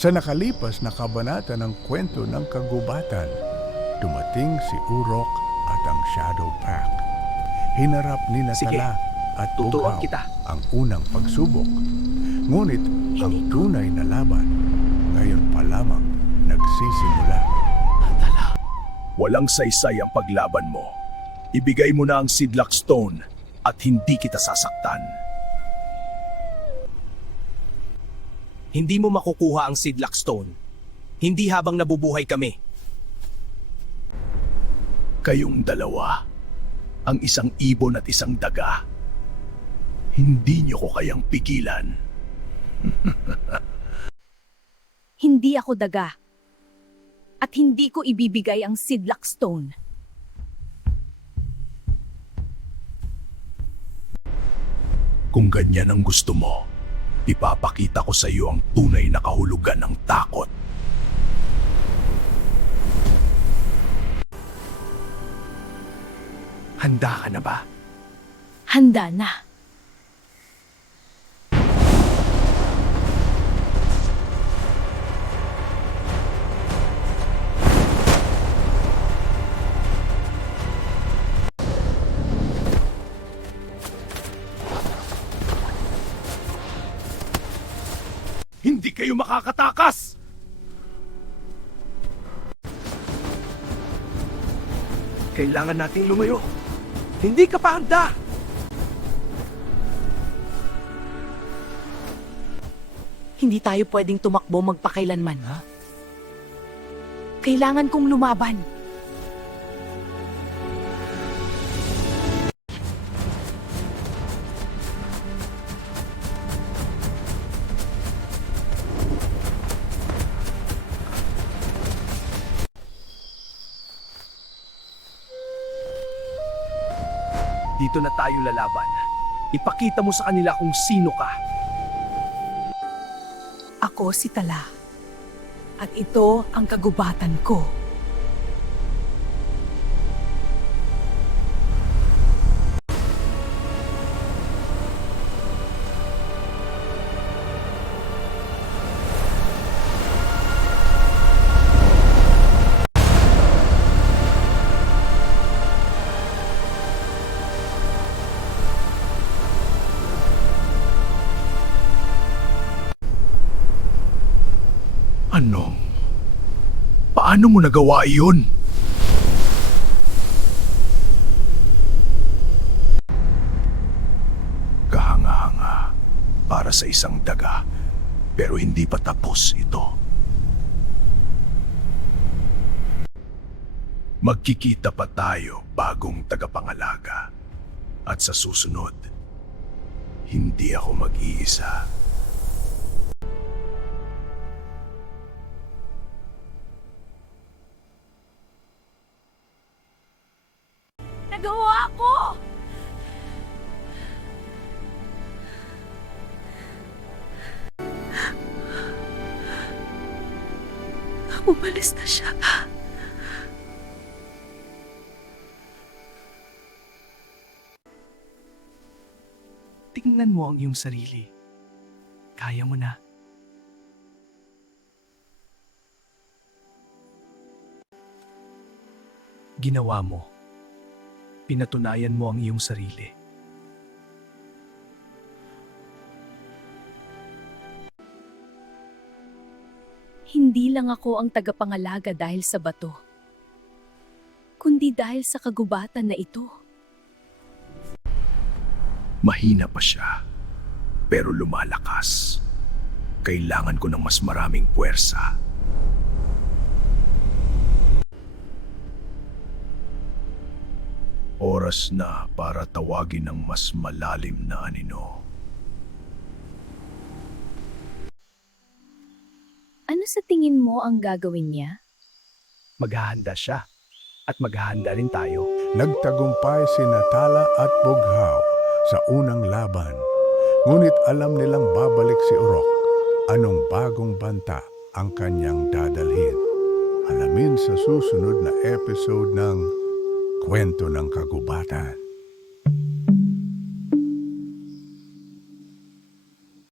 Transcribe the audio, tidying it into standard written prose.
Sa nakalipas na kabanata ng kwento ng kagubatan, dumating si Urok at ang Shadow Pack. Hinarap ni Sige, Natala at tuturuan Bughaw kita. ang unang pagsubok. Ngunit ang tunay na laban, ngayon pa lamang nagsisimula. Walang saysay ang paglaban mo. Ibigay mo na ang Sidlak Stone at hindi kita sasaktan. Hindi mo makukuha ang Sidlak Stone. Hindi habang nabubuhay kami. Kayong dalawa, ang isang ibon at isang daga, hindi niyo ko kayang pigilan. Hindi ako daga. At hindi ko ibibigay ang Sidlak Stone. Kung ganyan ang gusto mo, ipapakita ko sa iyo ang tunay na kahulugan ng takot. Handa ka na ba? Handa na. Hindi kayo makakatakas! Kailangan nating lumayo. Hindi ka pa handa! Hindi tayo pwedeng tumakbo magpakailanman. Kailangan kong lumaban. Dito na tayo lalaban. Ipakita mo sa kanila kung sino ka. Ako si Tala. At ito ang kagubatan ko. Ano? Paano mo nagawa iyon? Kahanga-hanga para sa isang daga, pero hindi pa tapos ito. Magkikita pa tayo, bagong tagapangalaga. At sa susunod, hindi ako mag-iisa. Nagawa ko! Umalis na siya. Tingnan mo ang iyong sarili. Kaya mo na. Ginawa mo. Pinatunayan mo ang iyong sarili. Hindi lang ako ang tagapangalaga dahil sa bato, kundi dahil sa kagubatan na ito. Mahina pa siya, pero lumalakas. Kailangan ko ng mas maraming puwersa. Oras na para tawagin ng mas malalim na anino. Ano sa tingin mo ang gagawin niya? Maghahanda siya. At maghahanda rin tayo. Nagtagumpay si Natala at Bughaw sa unang laban. Ngunit alam nilang babalik si Urok. Anong bagong banta ang kanyang dadalhin? Alamin sa susunod na episode ng Kwento ng Kagubatan.